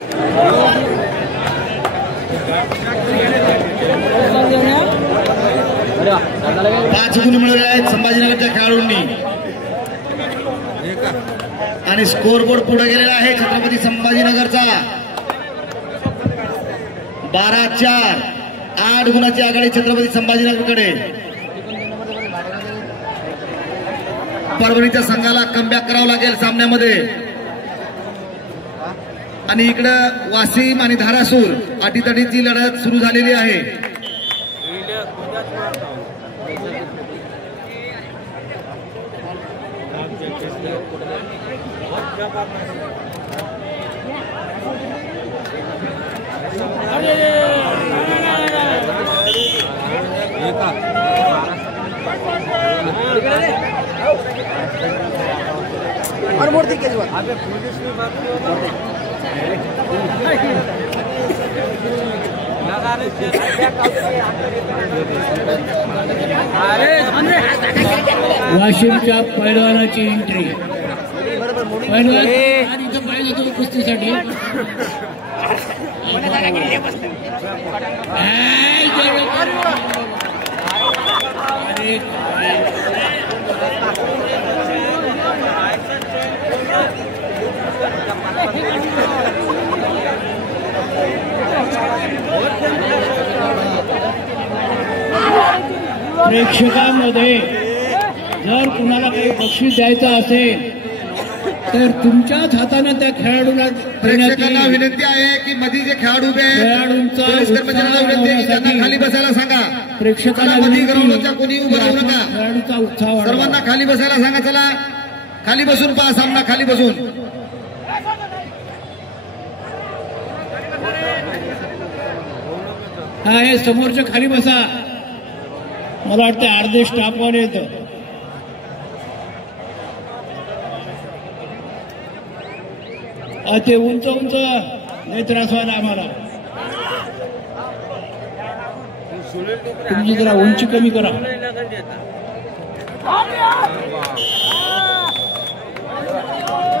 पाच गुण मिळवले आहेत संभाजीनगरच्या खेळाडूंनी आणि स्कोरबोर्ड पुढे गेलेला आहे छत्रपती संभाजीनगरचा 12-4 8 गुणाची आघाडी छत्रपती संभाजीनगरकडे. परभणीच्या संघाला कमबॅक करावं लागेल सामन्यामध्ये आणि इकडं वाशिम आणि धारासूर अटीतटीची लढत सुरू झालेली आहे. वाशिमच्या पैलवानाची एंट्री. पैलवान इथं पाहिजे तो कुस्तीसाठी. प्रेक्षकांमध्ये जर कुणाला काही बक्षीस द्यायचं असेल तर तुमच्याच हाताने त्या खेळाडूला. प्रेक्षकांना विनंती आहे की मध्ये जे खेळाडू उभे खेळाडूंचा विनंती आहे त्यांना खाली बसायला सांगा. प्रेक्षकांना कोणी उभं राहू नका. खेळाडूचा उत्साह सर्वांना खाली बसायला सांगा. चला खाली बसून पहा सामना. खाली बसून हा हे समोरच्या खाली बसा. मला वाटतं अर्धे स्टाफवाले येतं. ते उंच उंच नाही त्रास व्हायला आम्हाला. तुमची जरा उंची कमी करा.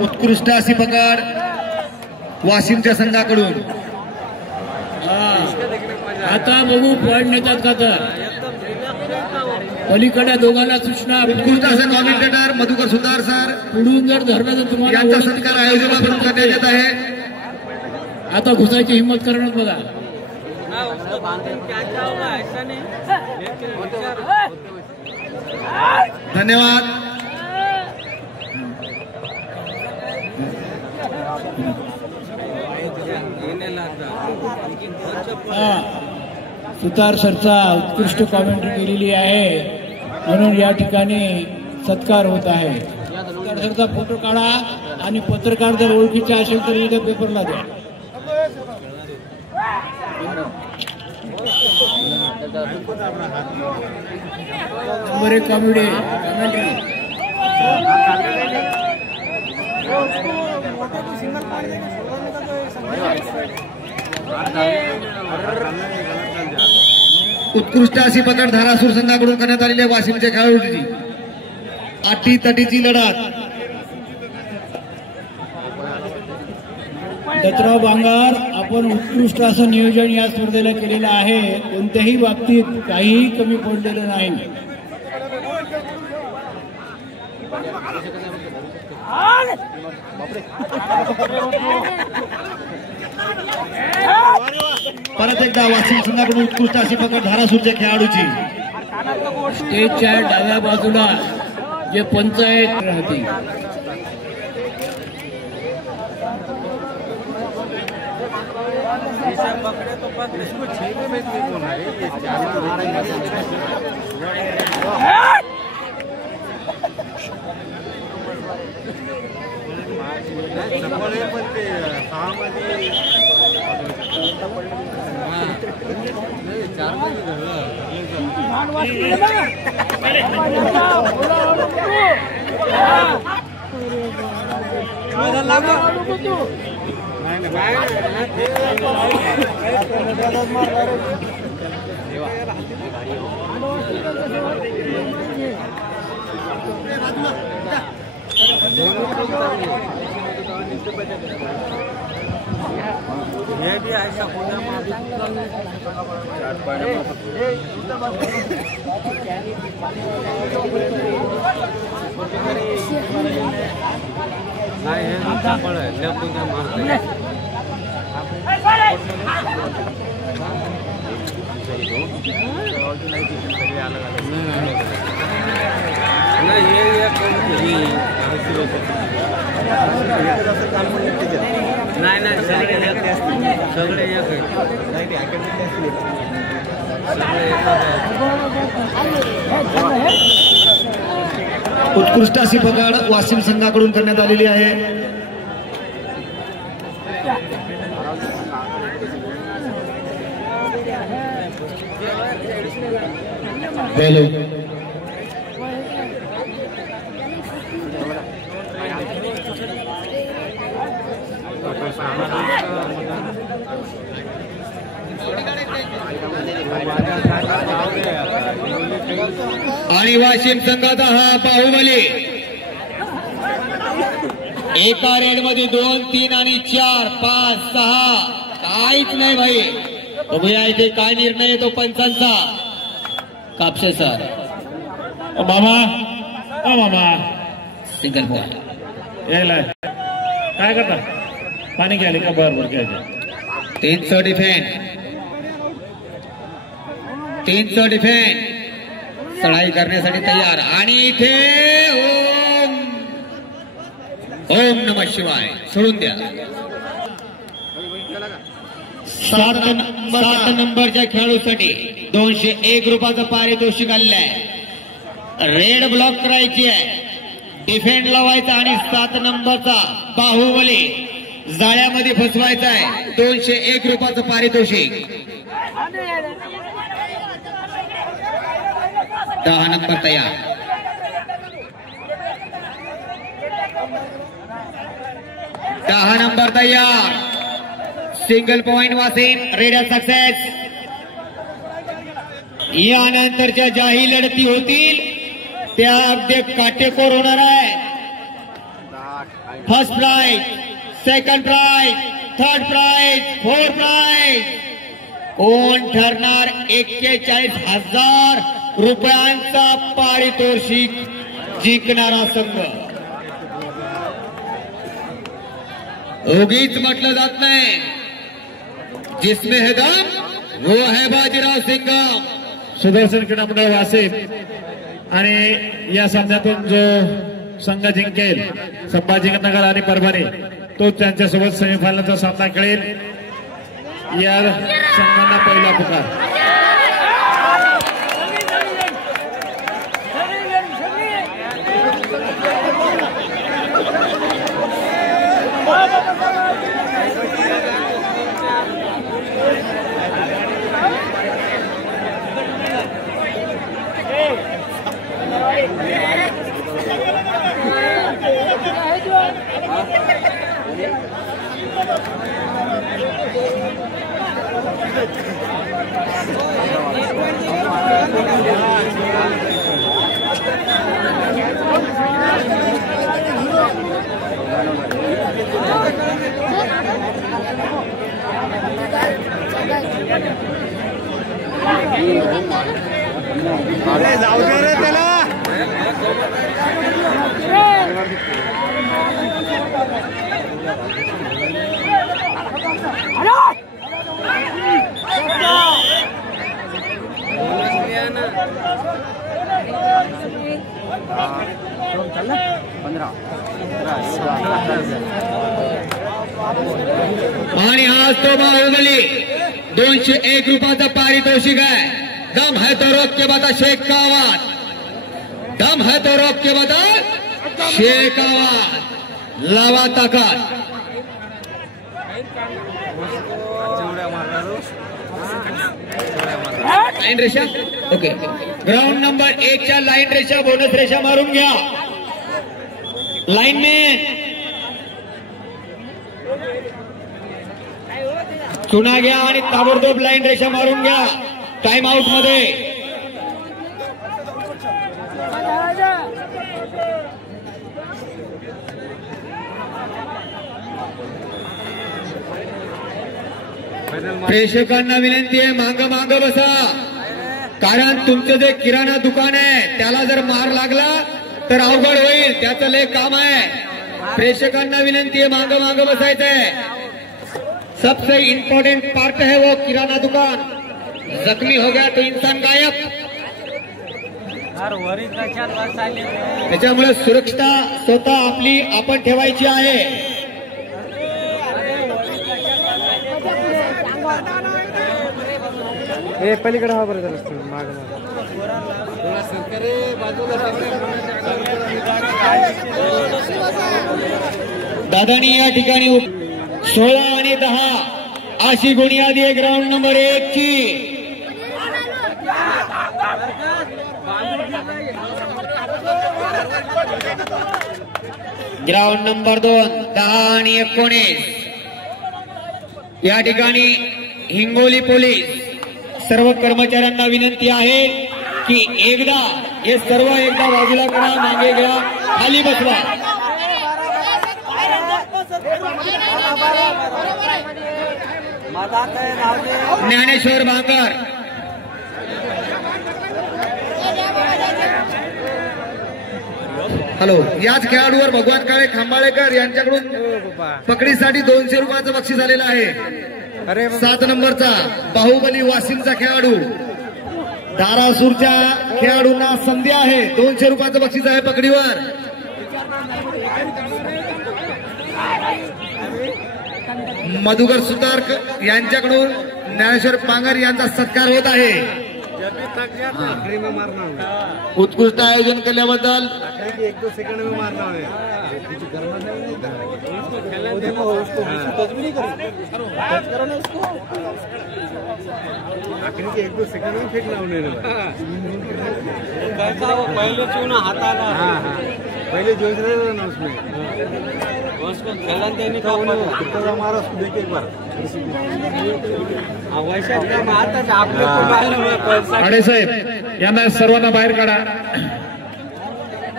उत्कृष्ट अशी पकड वाशिमच्या संघाकडून. आता बघू पॉइंट नेतात का तर. पलीकडे दोघांना सूचना. उत्कृष्ट असं कॉमेंटेटर मधुकर सुतार सर पुढून जर धरलं तर तुम्हाला यांचा सत्कार आयोजनाकडून करण्यात येत आहे. आता घुसायची हिंमत करणार बघा. धन्यवाद. सुतार सरचा उत्कृष्ट कॉमेंट्री केलेली आहे म्हणून या ठिकाणी सत्कार होत आहे. सुतार सरचा फोटो काढा आणि पत्रकार जर ओळखीचा असेल तर उद्या पेपरला द्या. Number 1 commentary. उत्कृष्ट अशी पकड धारासूर संघाकडून करण्यात आलेली आहे. वाशिमच्या खेळाडूंची अटीतटीची लढत. दत्तराव बांगार आपण उत्कृष्ट असं नियोजन या स्पर्धेला केलेलं आहे. कोणत्याही बाबतीत काहीही कमी पडलेलं नाही. परत एकदा वाशिम संघाकडून उत्कृष्ट अशी पकड धारासूरच्या खेळाडूची. स्टेजच्या डाव्या बाजूला जे पंचायत राहते उत्कृष्ट अशी पकड वाशिम संघाकडून करण्यात आलेली आहे. हॅलो आणि वाशिम संघाचा हा बाहुबली एका रेड मध्ये 2, 3 आणि 4, 5, 6 काहीच नाही भाई. बघूया इथे काय निर्णय येतो पंचांचा. कापसे सर मामा सिंगल बॉल यायला काय करता पाणी घ्यायला का बरोबर घ्यायचं. 300 डिफेंड चढाई करण्यासाठी तयार. आणि इथे ओम नमः शिवाय सोडून द्या. 7 नंबरच्या खेळाडूसाठी 201 रुपयाचं पारितोषिक आलेलं आहे. रेड ब्लॉक करायची आहे, डिफेंड लावायचा आणि 7 नंबरचा बाहुबली जाळ्यामध्ये फसवायचा आहे. 201 रुपयाचं पारितोषिक. 10 नंबर तयार. 10 नंबर तयार. Single point Wasim. Raider success. यानंतरच्या ज्याही लढती होतील त्या अगदी काटेकोर होणार आहे. First prize, second prize, third prize, fourth prize. कोण ठरणार 41,000 रुपयांचा पारितोषिक जिंकणारा संघ. उगीच म्हटलं जात नाही, जिसमें है दम वो है बाजीराव सिंघम. सुदर्शन क्रीडा मंडळ वाशिम आणि या सामन्यातून जो संघ जिंकेल संभाजीनगर आणि परभणी तो त्यांच्यासोबत सेमीफायनलचा सामना खेळेल. या संघांना पहिला पुकार. अरे जाऊ दे रे त्याला. आणि आज तो बाहुबली 201 रुपयाचा पारितोषिक आहे. दम है तो रोक के बता शेखावत. दम है तो रोक के बता शेखावत. लावा ताकद. लाईन रेषा ओके. ग्राउंड नंबर 1 च्या लाईन रेषा बोनस रेषा मारून घ्या. लाईनमॅन चुना घ्या आणि ताबडतोब लाईन रेषा मारून घ्या. टाइम आउट मध्ये. प्रेक्षकांना विनंती आहे, माग माग बसा, कारण तुमचं जे किराणा दुकान आहे त्याला जर मार लागला तर अवघड होईल, त्याचं लय काम आहे. प्रेक्षकांना विनंती आहे, माग माग बसायचं आहे. सबसे इम्पोर्टेंट पार्ट है वो किराना दुकान, जख्मी हो गया तो इंसान गायब. त्याच्यामुळे सुरक्षा स्वतः आपली आपण ठेवायची आहे. हे पलीकडे हा बरं झालं माग दादानी या ठिकाणी 16 आणि 10 अशी गुणी आधी आहे ग्राउंड नंबर 1 ची. ग्राउंड नंबर 2 10 आणि 19 या ठिकाणी हिंगोली पोलीस सर्व कर्मचाऱ्यांना विनंती आहे की एकदा हे सर्व एकदा बाजूला करा, मागे घ्या, खाली बसवा. ज्ञानेश्वर भांगर हॅलो. याच खेळाडूवर भगवान काळे खांबाळेकर यांच्याकडून पकडीसाठी 200 रुपयाचं बक्षीस आलेलं आहे. 7 नंबरचा बाहुबली वाशिमचा खेळाडू. धारासूरच्या खेळाडूंना संधी आहे, 200 रुपयाचं बक्षीस आहे पकडीवर. मधुकर सुतार यांच्याकडून ज्ञानेश्वर पांगर यांचा सत्कार होत आहे. उत्कृष्ट आयोजन केल्याबद्दल 1-2 सेकंड में मारना है. आखिरी के 1-2 सेकंड में फेंकना उन्हें पहले चूना हाथाला. हाँ पहले जोश रहे ना उसको खेलन देने का कितना मारा उसको देखे एक बार. आडे साहेब यांना सर्वांना बाहेर काढा.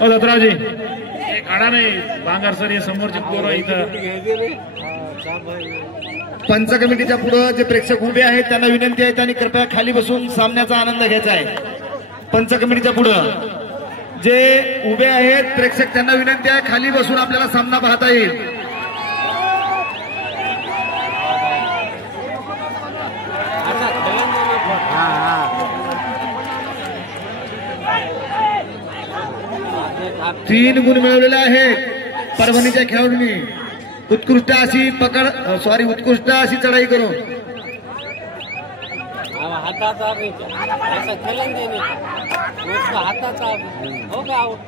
दत्तरावजी हे काढा नाही, बांगर सर हे समोरचे पोरं इथं. पंच कमिटीच्या पुढे जे प्रेक्षक उभे आहेत त्यांना विनंती आहे, त्यांनी कृपया खाली बसून सामन्याचा आनंद घ्यायचा आहे. पंच कमिटीच्या पुढे जे उभे आहेत प्रेक्षक त्यांना विनंती आहे, खाली बसून आपल्याला सामना पाहता येईल. तीन गुण मिळवलेले आहेत परभणीच्या खेळाडूंनी. उत्कृष्ट अशी उत्कृष्ट अशी चढाई करून हाताचा खेळून देणे हाताचा हो का आउट.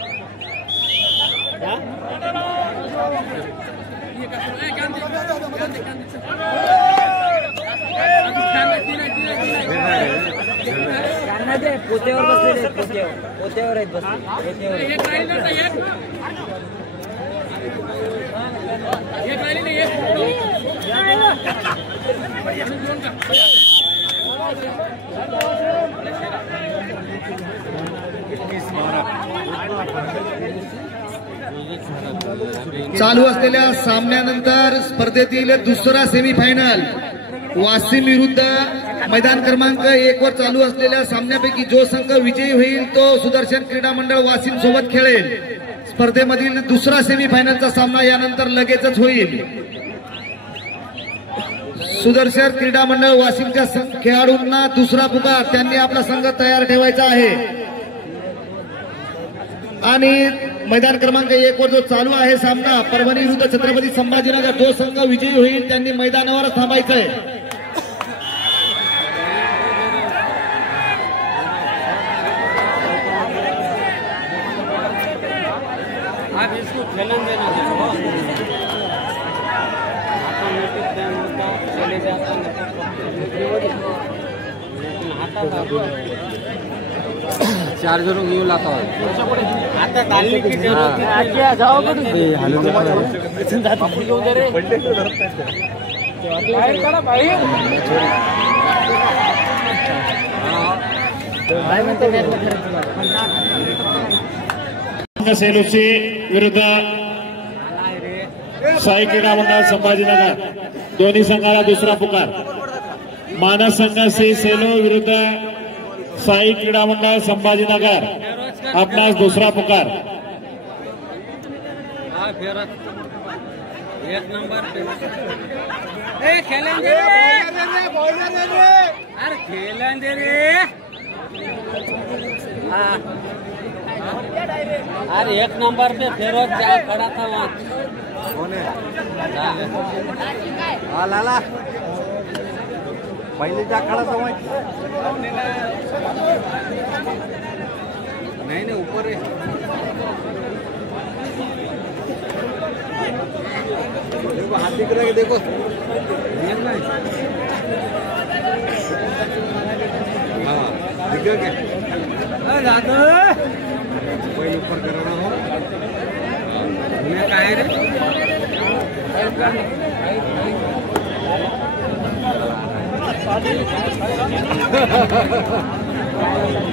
पोत्यावर बसलेले पोत्यावर आहेत चालू असलेल्या सामन्यानंतर स्पर्धेतील दुसरा सेमीफायनल वाशिम विरुद्ध मैदान क्रमांक 1 वर चालू असलेल्या सामन्यापैकी जो संघ विजयी होईल तो सुदर्शन क्रीडा मंडळ वाशिम सोबत खेळेल. स्पर्धेमधील दुसरा सेमीफायनलचा सामना यानंतर लगेचच होईल. सुदर्शन क्रीडा मंडळ वाशिमच्या खेळाडूंना दुसरा पुकार, त्यांनी आपला संघ तयार ठेवायचा आहे. आणि मैदान क्रमांक 1 वर जो चालू आहे सामना परभणी विरुद्ध छत्रपती संभाजीनगर, जो संघ विजयी होईल त्यांनी मैदानावर थांबायचं आहे. चार्जर घेऊन लाता आता डालने की जरूरत है. जाओ सेलूची विरुद्ध साई क्रीडा मंडळ संभाजीनगर, दोन्ही संघाला दुसरा पुकार. मानस संघ सी सेलो विरुद्ध साई क्रीडा मंडळ संभाजीनगर आपणास दुसरा पुकार। एक नंबर पे खेलेंगे अरे खेलेंगे रे अरे एक नंबर पे फिरोज जा खड़ा था वहाँ लाला पहले जा खड़ा था वहाँ नहीं ऊपर है देखो हाथ दिख रहा है देखो हाँ दिख रहा क्या कोई ऊपर कर रहा हो मैं कहा है रे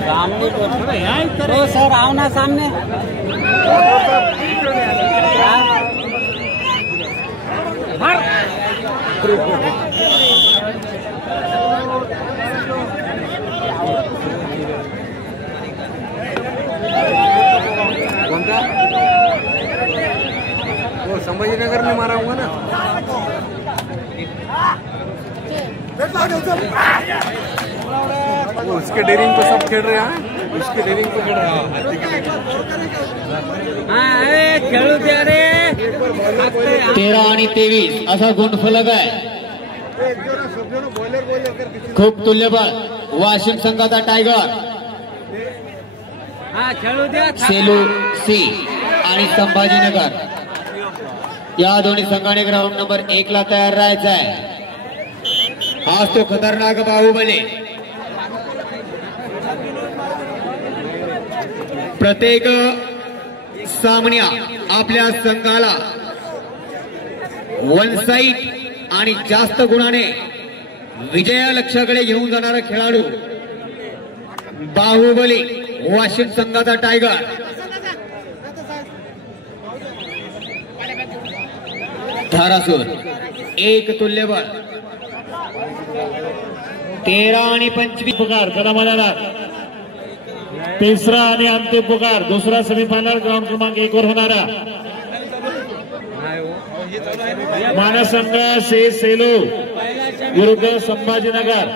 सामने तो सर आओ ना सामने कोणता वो संभाजीनगर में मारा हुआ ना वो उसके डेरिंग को सब खेल रहे हैं उसके डेरिंग को खेल रहे हैं खेळू द्या रे 13 आणि 23 असा गुणफलक आहे। खूप तुल्यबळ वाशिम संघाचा टायगर खेळू द्या सेलू सी आणि संभाजीनगर या दोन्ही संघाने ग्राउंड नंबर 1 ला तयार राहायचा आहे। आज तो खतरनाक बाहुबली प्रत्येक सामन्या आपल्या संघाला वन साइड आणि जास्त गुणाने विजया लक्ष्याकडे घेऊन जाणारा खेळाडू बाहुबली वाशिम संघाचा टायगर धारासूर एक तुल्यबळ 13 आणि 25 पुकार कदा मैदानात तिसरा आणि अंतिम पुकार दुसरा सेमीफायनल ग्राउंड क्रमांक 1 वर होणारा मानस संघ सी सेलू विरुद्ध संभाजीनगर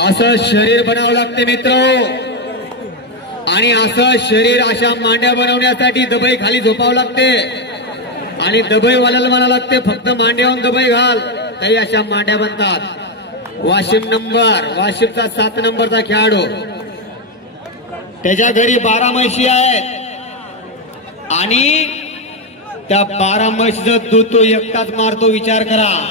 असं शरीर बनावं लागते मित्र आणि असं शरीर अशा मांड्या बनवण्यासाठी दबाई खाली झोपावं लागते आणि दबाई वाल्याला म्हणावं लागते फक्त मांड्यावरून दबाई घाल काही अशा मांड्या बनतात। वाशिमचा 7 नंबरचा खेळाडू त्याच्या घरी 12 म्हशी आहेत आणि त्या 12 म्हशीचं दूध तो एकटाच मारतो विचार करा।